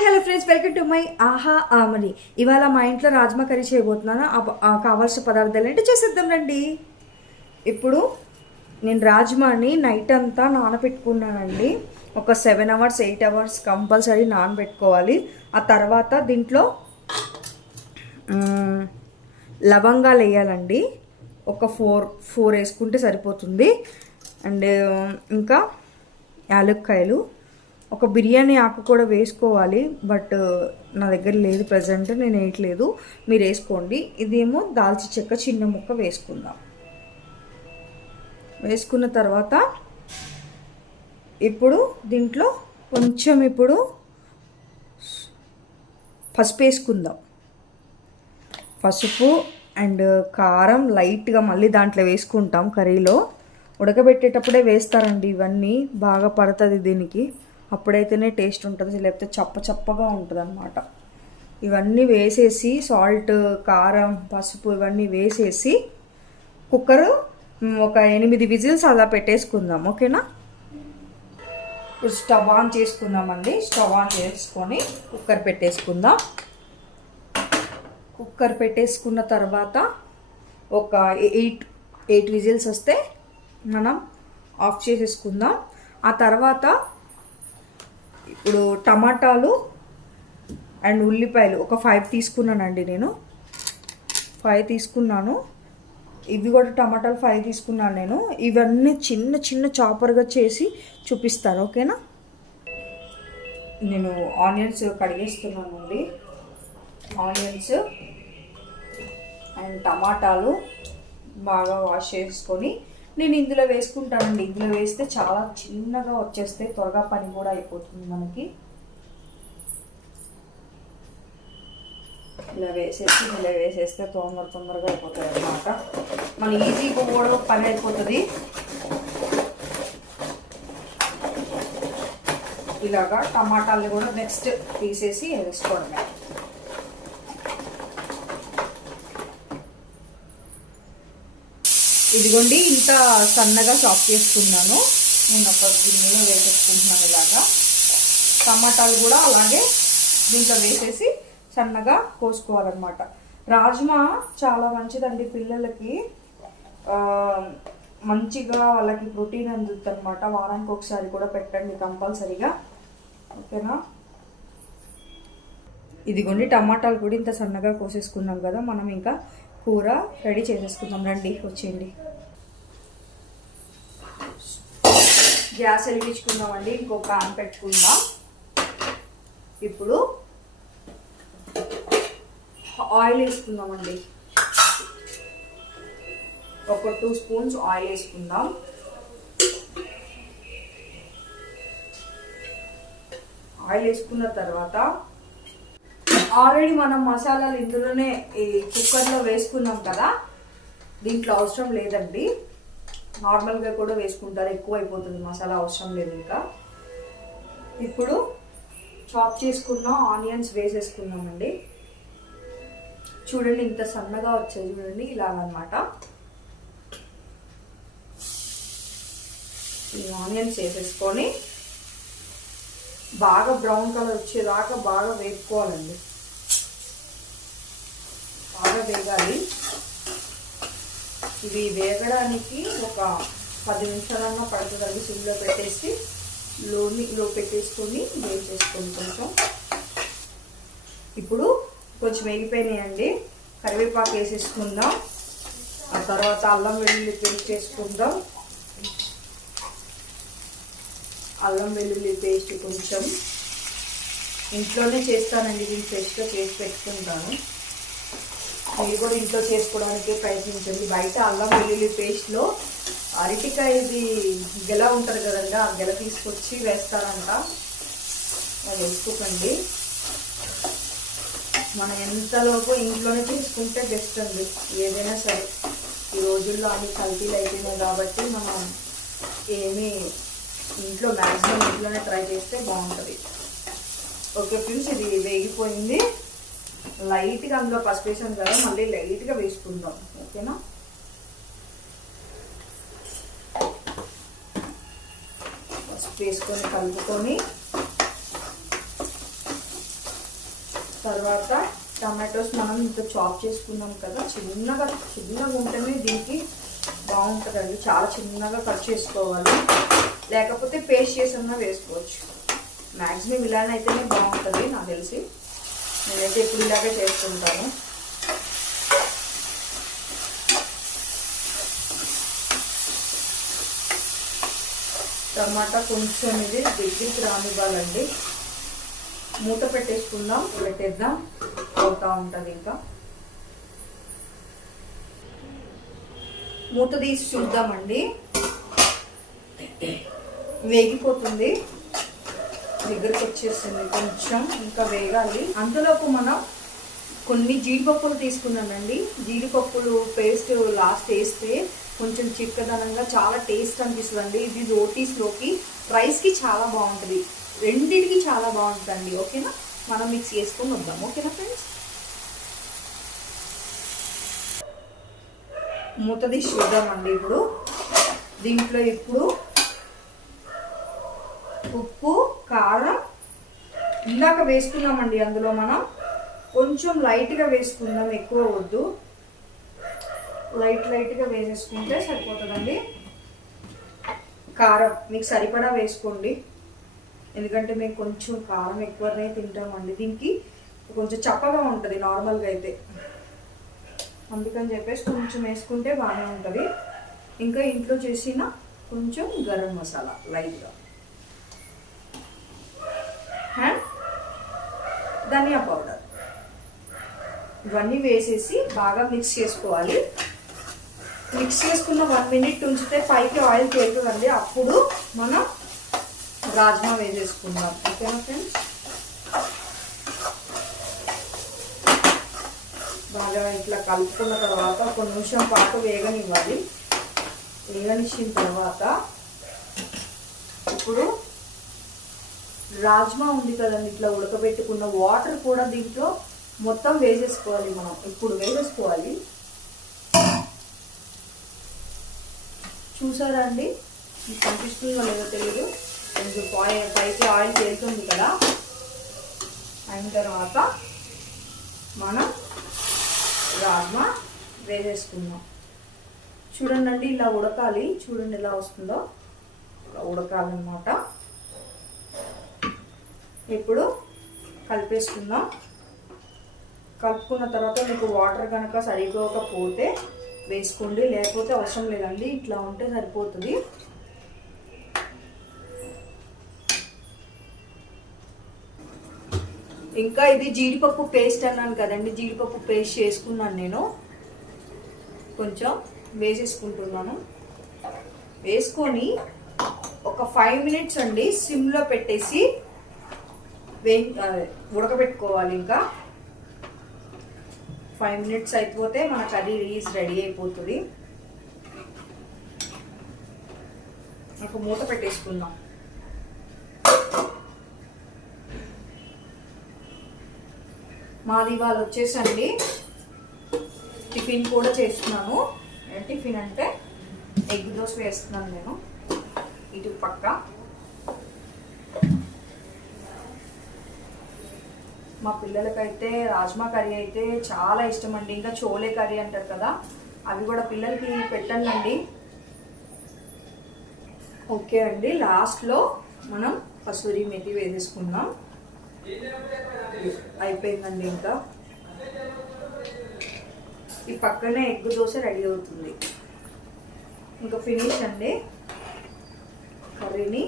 Hi hello friends, welcome to my ఆహా ఆమని. ఇవాళ మా ఇంట్లో రాజ్మా కర్రీ చేయబోతున్నాను. కావాల్సిన పదార్థాలు ఏంటి చేసేద్దాం రండి. ఇప్పుడు నేను రాజ్మాని నైట్ అంతా నానబెట్టుకున్నానండి. ఒక 7 అవర్స్ 8 అవర్స్ కంపల్సరీ నానబెట్టుకోవాలి. ఆ తర్వాత దీంట్లో లవంగాలు వేయాలండి. ఒక ఫోర్ వేసుకుంటే సరిపోతుంది. అండ్ ఇంకా యాలక్కాయలు, ఒక బిర్యానీ ఆకు కూడా వేసుకోవాలి. బట్ నా దగ్గర లేదు ప్రజెంట్, నేను వేయట్లేదు. మీరు వేసుకోండి. ఇదేమో దాల్చి చెక్క చిన్న ముక్క వేసుకుందాం. వేసుకున్న తర్వాత ఇప్పుడు దీంట్లో కొంచెం పసుపు వేసుకుందాం. పసుపు అండ్ కారం లైట్గా మళ్ళీ దాంట్లో వేసుకుంటాం. కర్రీలో ఉడకబెట్టేటప్పుడే వేస్తారండి. ఇవన్నీ బాగా పడుతుంది దీనికి, అప్పుడైతేనే టేస్ట్ ఉంటుంది, లేకపోతే చప్పగా ఉంటుంది అన్నమాట. ఇవన్నీ వేసేసి సాల్ట్, కారం, పసుపు ఇవన్నీ వేసేసి కుక్కరు ఒక 8 విజిల్స్ అలా పెట్టేసుకుందాం. ఓకేనా? ఇప్పుడు స్టవ్ ఆన్ చేసుకుందామండి. స్టవ్ ఆన్ చేసుకొని కుక్కర్ పెట్టేసుకుందాం. కుక్కర్ పెట్టేసుకున్న తర్వాత ఒక 8 విజిల్స్ వస్తే మనం ఆఫ్ చేసేసుకుందాం. ఆ తర్వాత ఇప్పుడు టమాటాలు అండ్ ఉల్లిపాయలు ఒక 5 తీసుకున్నానండి. నేను 5 తీసుకున్నాను. ఇవి కూడా టమాటాలు 5 తీసుకున్నాను నేను. ఇవన్నీ చిన్న చాపర్గా చేసి చూపిస్తాను. ఓకేనా? నేను ఆనియన్స్ కడిగేస్తున్నానండి. ఆనియన్స్ అండ్ టమాటాలు బాగా వాష్ చేసుకొని నేను ఇందులో వేసుకుంటానండి. ఇందులో వేస్తే చాలా చిన్నగా వచ్చేస్తే త్వరగా పని కూడా అయిపోతుంది మనకి. ఇలా వేసేస్తే తొందరగా అయిపోతుంది అన్నమాట. మన ఈజీగా కూడా పని అయిపోతుంది. ఇలాగా టమాటాలు కూడా నెక్స్ట్ తీసేసి వేసుకోవడమే. ఇదిగోండి, ఇంత సన్నగా చాప్ చేసుకున్నాను. నేను ఒక గిన్నెలో వేసేసుకుంటున్నాను. ఇలాగా టమాటాలు కూడా అలాగే దీంట్లో వేసేసి సన్నగా కోసుకోవాలన్నమాట. రాజ్మా చాలా మంచిదండి పిల్లలకి, మంచిగా వాళ్ళకి ప్రోటీన్ అందుతుంది అనమాట. వారానికి ఒకసారి కూడా పెట్టండి కంపల్సరీగా. ఓకేనా? ఇదిగోండి, టమాటాలు కూడా ఇంత సన్నగా కోసేసుకున్నాం కదా. మనం ఇంకా కూర రెడీ చేసేసుకుందాం. రండి, వచ్చేయండి. గ్యాస్ వెలిగించుకుందామండి. ఇంకొక పాన్ పెట్టుకుందాం. ఇప్పుడు ఆయిల్ వేసుకుందామండి. ఒక 2 స్పూన్స్ ఆయిల్ వేసుకుందాం. ఆయిల్ వేసుకున్న తర్వాత ఆల్రెడీ మనం మసాలాలు ఇందులోనే ఈ కుక్కర్లో వేసుకున్నాం కదా, దీంట్లో అవసరం లేదండి. నార్మల్గా కూడా వేసుకుంటారు, ఎక్కువ అయిపోతుంది మసాలా, అవసరం లేదు. ఇంకా ఇప్పుడు చాప్ చేసుకున్న ఆనియన్స్ వేసేసుకున్నామండి. చూడండి, ఇంత సన్నగా వచ్చాయి చూడండి, ఇలాగనమాట. ఈ ఆనియన్స్ వేసేసుకొని బాగా బ్రౌన్ కలర్ వచ్చేదాకా బాగా వేపుకోవాలండి. బాగా వేగాలి. ఇవి వేగడానికి ఒక 10 నిమిషాలన్నా పడుతుందండి. సిమ్లో పెట్టేసి లో పెట్టేసుకొని వేసేసుకొని కొంచెం. ఇప్పుడు కొంచెం వేగిపోయినాయండి. కరివేపాకు వేసేసుకుందాం. ఆ తర్వాత అల్లం వెల్లుల్లి పేస్ట్ చేసుకుందాం. అల్లం వెల్లుల్లి పేస్ట్ కొంచెం ఇంట్లోనే చేస్తానండి. నేను ఫ్రెష్గా చేసి పెట్టుకుంటాను. మీరు కూడా ఇంట్లో చేసుకోవడానికి ప్రయత్నించండి. బయట అల్లం వెల్లుల్లి పేస్ట్లో అరటికాయది గెల ఉంటుంది కదండి, ఆ గెల తీసుకొచ్చి వేస్తారంట. అది వేసుకోకండి. మనం ఎంతలోపు ఇంట్లోనే తీసుకుంటే బెస్ట్ అండి. ఏదైనా సరే ఈ రోజుల్లో అన్ని కల్తీలు అయిపోయినాయి కాబట్టి మనం ఏమీ ఇంట్లో మ్యాక్సిమం ఇంట్లోనే ట్రై చేస్తే బాగుంటుంది. ఓకే ఫ్రెండ్స్, ఇది వేగిపోయింది. లైట్గా అందులో పసుపు వేసాం కదా, మళ్ళీ లైట్గా వేసుకుందాం. ఓకేనా? పసుపు వేసుకొని కలుపుకొని తర్వాత టమాటోస్ మనం ఇంత చాప్ చేసుకున్నాం కదా, చిన్నగా ఉంటేనే దీనికి బాగుంటుందండి. చాలా చిన్నగా కట్ చేసుకోవాలి, లేకపోతే పేస్ట్ చేసన్నా వేసుకోవచ్చు. మ్యాక్సిమం ఇలానే అయితేనే బాగుంటుంది నాకు తెలిసి. నేనైతే ఇప్పుడు ఇలాగే చేస్తుంటాను. టమాటా కొంచెం ఇది దగ్గరికి రానివ్వాలండి. మూత పెట్టేద్దాం, అవుతూ ఉంటుంది. ఇంకా మూత తీసి చూద్దామండి. వేగిపోతుంది, దగ్గరికి వచ్చేసింది. కొంచెం ఇంకా వేగాలి. అంతలోపు మనం కొన్ని జీడిపప్పులు తీసుకున్నానండి. జీడిపప్పులు పేస్ట్ లాస్ట్ వేస్తే కొంచెం చిక్కదనంగా చాలా టేస్ట్ అనిపిస్తుందండి. ఇది రోటీస్లోకి, రైస్కి చాలా బాగుంటుంది, రెండింటికి చాలా బాగుంటుందండి. ఓకేనా, మనం మిక్స్ చేసుకొని వద్దాం. ఓకేనా ఫ్రెండ్స్, మూత తీసి చూద్దామండి. దీంట్లో ఇప్పుడు ఉప్పు, కారం ఇందాక వేసుకున్నామండి. అందులో మనం కొంచెం లైట్గా వేసుకుందాం, ఎక్కువ వద్దు. లైట్గా వేసేసుకుంటే సరిపోతుందండి. కారం మీకు సరిపడా వేసుకోండి, ఎందుకంటే మేము కొంచెం కారం ఎక్కువనే తింటామండి. దీనికి కొంచెం చప్పగా ఉంటుంది నార్మల్గా అయితే, అందుకని చెప్పేసి కొంచెం వేసుకుంటే బాగానే ఉంటుంది. ఇంకా ఇంట్లో చేసిన కొంచెం గరం మసాలా లైట్గా, అండ్ ధనియా పౌడర్, ఇవన్నీ వేసేసి బాగా మిక్స్ చేసుకోవాలి. మిక్స్ చేసుకున్న 1 మినిట్ ఉంచితే పైకి ఆయిల్ తేలుతుందండి. అప్పుడు మనం రాజ్మా వేసేసుకుందాం. ఓకేనా ఫ్రెండ్స్, బాగా ఇట్లా కలుపుకున్న తర్వాత ఒక నిమిషం పాటు వేగనివ్వాలి. వేగనిచ్చిన తర్వాత ఇప్పుడు రాజ్మా ఉంది కదండి, ఇట్లా ఉడకబెట్టుకున్న వాటర్ కూడా దీంట్లో మొత్తం వేసేసుకోవాలి. మనం ఇప్పుడు వేసేసుకోవాలి. చూసారా అండి, మీకు కనిపిస్తుందో లేదో తెలియదు, కొంచెం పైకి ఆయిల్ తేలుతుంది కదా. అయిన తర్వాత మనం రాజ్మా వేసేసుకుందాం. చూడండి, ఇలా ఉడకాలి. చూడండి ఎలా వస్తుందో, ఇలా ఉడకాలన్నమాట. ఇప్పుడు కలిపేసుకుందాం. కలుపుకున్న తర్వాత మీకు వాటర్ కనుక సరిపోకపోతే వేసుకోండి, లేకపోతే అవసరం లేదండి. ఇట్లా ఉంటే సరిపోతుంది. ఇంకా ఇది జీడిపప్పు పేస్ట్ అన్నాను కదండి, జీడిపప్పు పేస్ట్ చేసుకున్నాను నేను. కొంచెం వేసేసుకుంటున్నాను. వేసుకొని ఒక 5 మినిట్స్ అండి సిమ్లో పెట్టేసి ఉడకబెట్టుకోవాలి. ఇంకా 5 మినిట్స్ అయిపోతే మన కర్రీ రెడీ అయిపోతుంది. ఒక మూత పెట్టేసుకుందాం. మాది ఇవాళ వచ్చేసండి టిఫిన్ కూడా చేస్తున్నాను. టిఫిన్ అంటే ఎగ్ దోశ వేస్తున్నాను నేను. ఇటు పక్క మా పిల్లలకైతే రాజ్మా కర్రీ అయితే చాలా ఇష్టం అండి. ఇంకా చోలే కర్రీ అంటారు కదా, అవి కూడా పిల్లలకి పెట్టండి. ఓకే అండి, లాస్ట్లో మనం కసూరి మెతి వేసేసుకుందాం. అయిపోయిందండి. ఇంకా ఈ పక్కనే ఎగ్ దోశ రెడీ అవుతుంది. ఇంకా ఫినిష్ అండి. కర్రీని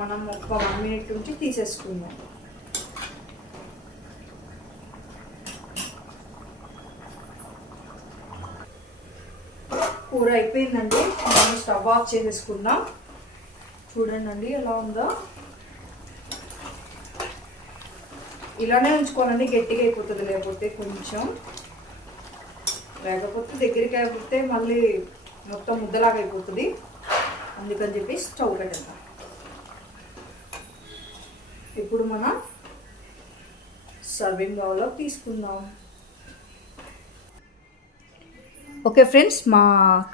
మనం ఒక 1 మినిట్ నుంచి తీసేసుకుందాం. కూర అయిపోయిందండి. మనం స్టవ్ ఆఫ్ చేసేసుకుందాం. చూడండి ఎలా ఉందో. ఇలానే ఉంచుకోనండి, గట్టిగా అయిపోతుంది. లేకపోతే దగ్గరికి అయిపోతే మళ్ళీ మొత్తం ముద్దలాగా అయిపోతుంది. అందుకని చెప్పి స్టవ్ కట్టేద్దాం. ఇప్పుడు మనం సర్వింగ్ బౌల్లో తీసుకుందాం. ఓకే ఫ్రెండ్స్, మా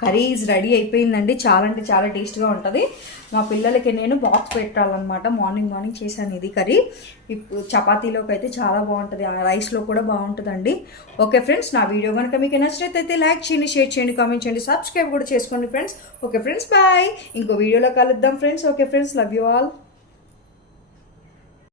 కర్రీ ఈజ్ రెడీ అయిపోయిందండి. చాలా అంటే చాలా టేస్ట్గా ఉంటుంది. మా పిల్లలకి నేను బాక్స్ పెట్టాలన్నమాట. మార్నింగ్ చేశాను ఇది కర్రీ. ఇప్పుడు చపాతీలోకి అయితే చాలా బాగుంటుంది, రైస్లో కూడా బాగుంటుందండి. ఓకే ఫ్రెండ్స్, నా వీడియో కనుక మీకు నచ్చినట్లయితే లైక్ చేయండి, షేర్ చేయండి, కామెంట్ చేయండి, సబ్స్క్రైబ్ కూడా చేసుకోండి ఫ్రెండ్స్. Okay friends, bye. ఇంకో వీడియోలో కలుద్దాం friends. Okay friends, love you all.